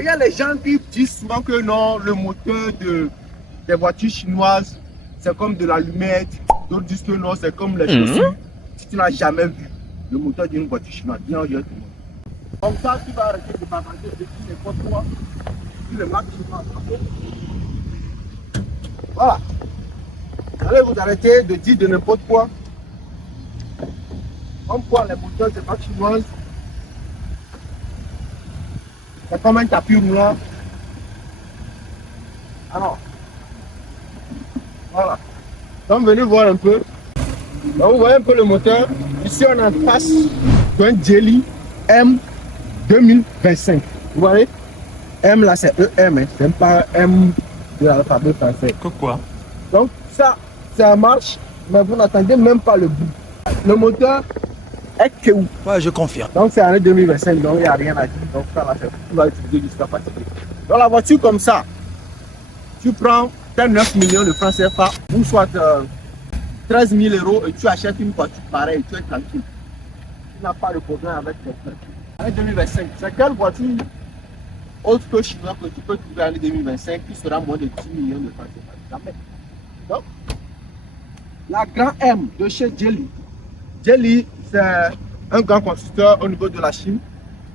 Il y a les gens qui disent souvent que non, le moteur des voitures chinoises, c'est comme de l'allumette. D'autres disent que non, c'est comme les chaussures. Si tu n'as jamais vu le moteur d'une voiture chinoise, viens, regarde tout le monde. Comme ça, tu vas arrêter de bavarder de dire n'importe quoi. Sur le marques chinoises. Voilà. Allez vous arrêter de dire de n'importe quoi. Comme quoi les moteurs des marques chinoises, c'est comme un tapis roulant. Alors, voilà. Donc venez voir un peu. Donc, vous voyez un peu le moteur. Ici on est en face d'un Geely M 2025. Vous voyez? M là c'est EM, hein. C'est pas M de l'alphabet français. Pourquoi? Donc ça marche, mais vous n'attendez même pas le bout. Le moteur est que où? Ouais, je confirme. Donc c'est année 2025, donc il n'y a rien à dire. Donc ça va faire. Tu vas utiliser du stock fatigué. Dans la voiture comme ça, tu prends 9 millions de francs CFA ou soit 13 000 € et tu achètes une voiture pareille, tu es tranquille. Tu n'as pas de problème avec tes frais. Année 2025, c'est quelle voiture autre que chinois que tu peux trouver en année 2025 qui sera moins de 10 millions de francs CFA? Jamais. Donc, la Grand M de chez Geely. Geely, c'est un grand constructeur au niveau de la Chine.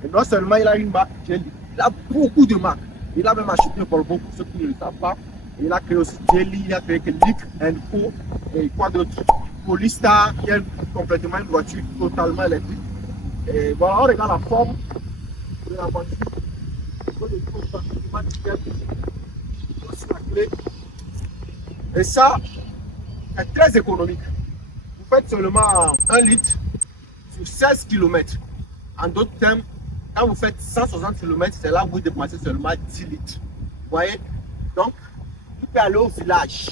Et non seulement il a une marque Geely, il a beaucoup de marques. Il a même acheté un Volvo pour ceux qui ne le savent pas. Il a créé aussi Geely, il a créé Lick & Co. Et quoi d'autre? Polestar, qui est complètement une voiture totalement électrique. Et voilà, on regarde la forme de la voiture. Voici la clé. Et ça, c'est très économique. Vous faites seulement 1 litre sur 16 km. En d'autres termes, quand vous faites 160 km, c'est là où vous dépensez seulement 10 litres. Vous voyez? Donc, vous pouvez aller au village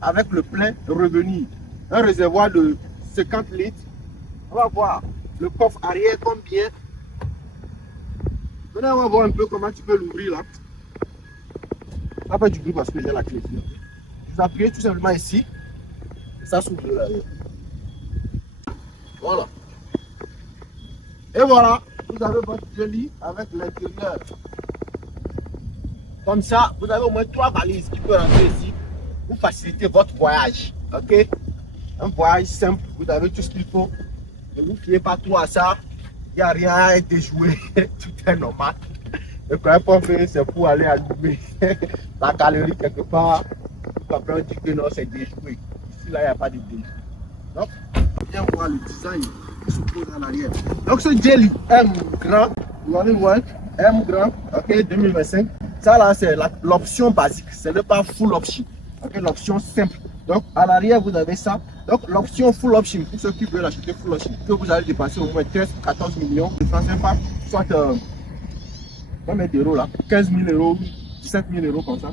avec le plein revenir. Un réservoir de 50 litres. On va voir le coffre arrière combien. Maintenant, on va voir un peu comment tu peux l'ouvrir là. Ça fait du bruit parce que j'ai la clé. Vous appuyez tout simplement ici. Et ça s'ouvre là. Voilà. Et voilà, vous avez votre Geely avec l'intérieur. Comme ça, vous avez au moins 3 valises qui peuvent rentrer ici pour faciliter votre voyage. Ok? Un voyage simple, vous avez tout ce qu'il faut. Ne vous fiez pas trop à ça. Il n'y a rien à être déjoué. Tout est normal. Ne croyez pas que c'est pour aller allumer la galerie quelque part. Après, on dit que non, c'est déjoué. Ici, là, il n'y a pas de déjoué. Donc, viens voir le design qui se pose à l'arrière. Donc, ce Geely M grand, vous allez voir, M grand, ok, 2025. Ça, là, c'est l'option basique. Ce n'est pas full option. Ok, l'option simple. Donc, à l'arrière, vous avez ça. Donc, l'option full option, pour ceux qui veulent acheter full option, que vous allez dépenser au moins 13 ou 14 millions de francs CFA, soit combien d'euros là, 15 000 €, 17 000 € comme ça.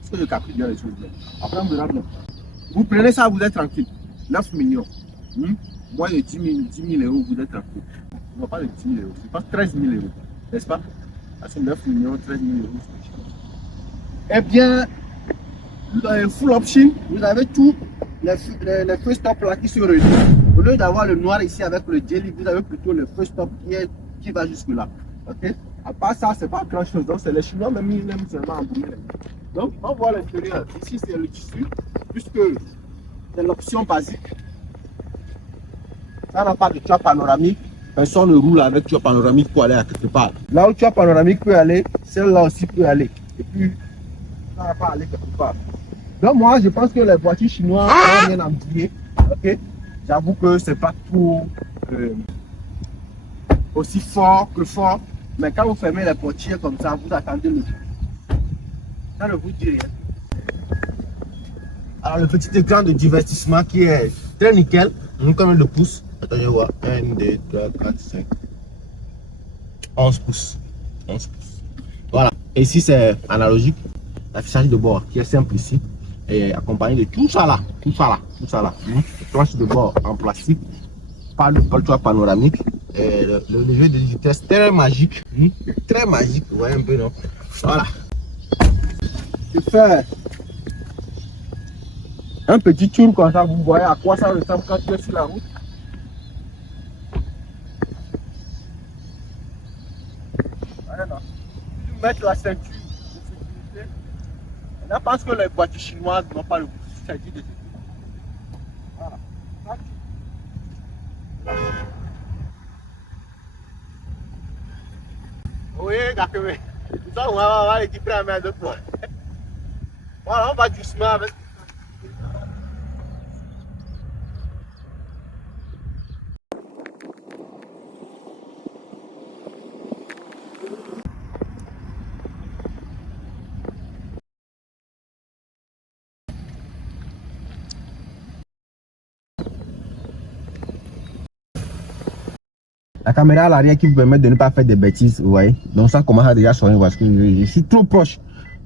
Parce que je calcule bien les choses. Après, on verra bien. Vous prenez ça, vous êtes tranquille. 9 millions. Moins de 10 000 €, vous êtes tranquille. Non, pas de 10 000 €, c'est pas 13 000 €. N'est-ce pas? C'est 9 millions, 13 000 €. Eh bien, le full option, vous avez tout les feux stop là qui se réunissent. Au lieu d'avoir le noir ici avec le Geely, vous avez plutôt le feu stop qui va jusque là. Ok? À part ça, c'est pas grand chose. Donc c'est les Chinois même ils aiment seulement embrouiller. Donc on voit l'intérieur. Ici c'est le tissu, puisque c'est l'option basique. Ça n'a pas de toit panoramique. Personne ne roule avec toit panoramique pour aller à quelque part. Là où toit panoramique peut aller, celle-là aussi peut aller. Et puis ça ne va pas aller quelque part. Donc moi je pense que les voitures chinoises n'ont rien à me dire. Ok? J'avoue que c'est pas tout aussi fort que fort. Mais quand vous fermez les portières comme ça, vous attendez le tout. Ça ne vous dit rien. Alors le petit écran de divertissement qui est très nickel. Comme on le pousse. Attendez voir. 1, 2, 3, 4, 5. 11 pouces. 11 pouces. Voilà. Et ici c'est analogique. L'affichage de bord qui est simple ici. Et accompagné de tout ça là. Tout ça là. Tout ça là. Planche de bord en plastique. Pas le toit panoramique. Et le levier de vitesse très magique. Très magique. Vous voyez un peu, non? Voilà. Je fais un petit tour comme ça. Vous voyez à quoi ça ressemble quand tu es sur la route. mettre la ceinture de sécurité. Je pense que les voitures chinoises n'ont pas le ceinture de sécurité. Voilà. Oui, d'accord. Ça, on va récupérer la main de toi. Voilà, on va doucement avec. La caméra à l'arrière qui me permet de ne pas faire des bêtises, vous voyez. Donc ça commence à déjà sonner parce que je suis trop proche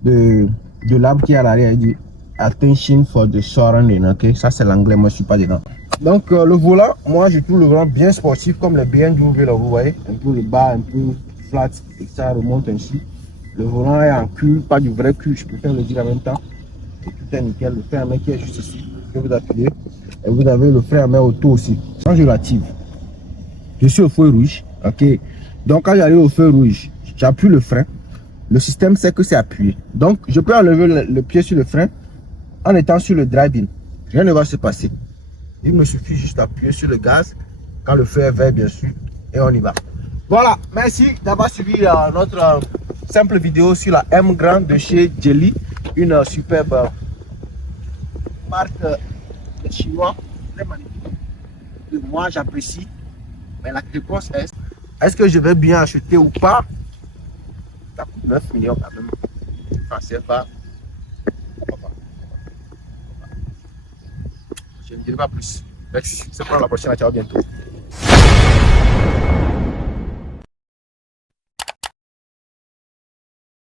de l'arbre qui est à l'arrière. Il dit attention for the surrounding, ok. Ça c'est l'anglais, moi je suis pas dedans. Donc le volant, moi je trouve le volant bien sportif comme les BMW là, vous voyez. Un peu le bas, un peu flat et ça remonte ainsi. Le volant est en cuir, pas du vrai cuir, je préfère le dire en même temps. Et tout est nickel. Le frein à main qui est juste ici, que vous appuyez. Et vous avez le frein à main auto aussi. Quand je l'active, je suis au feu rouge, ok. Donc quand j'arrive au feu rouge, j'appuie le frein. Le système sait que c'est appuyé. Donc je peux enlever le pied sur le frein en étant sur le drive-in. Rien ne va se passer. Il me suffit juste d'appuyer sur le gaz quand le feu est vert, bien sûr, et on y va. Voilà, merci d'avoir suivi notre simple vidéo sur la M Grand de chez Geely, une superbe marque de chinois, très magnifique. Que moi j'apprécie. Mais la réponse est-ce que je vais bien acheter ou pas? Ça coûte 9 millions quand même. Enfin, c'est pas. Je ne dirai pas plus. Merci. C'est pour la prochaine. Ciao, bientôt.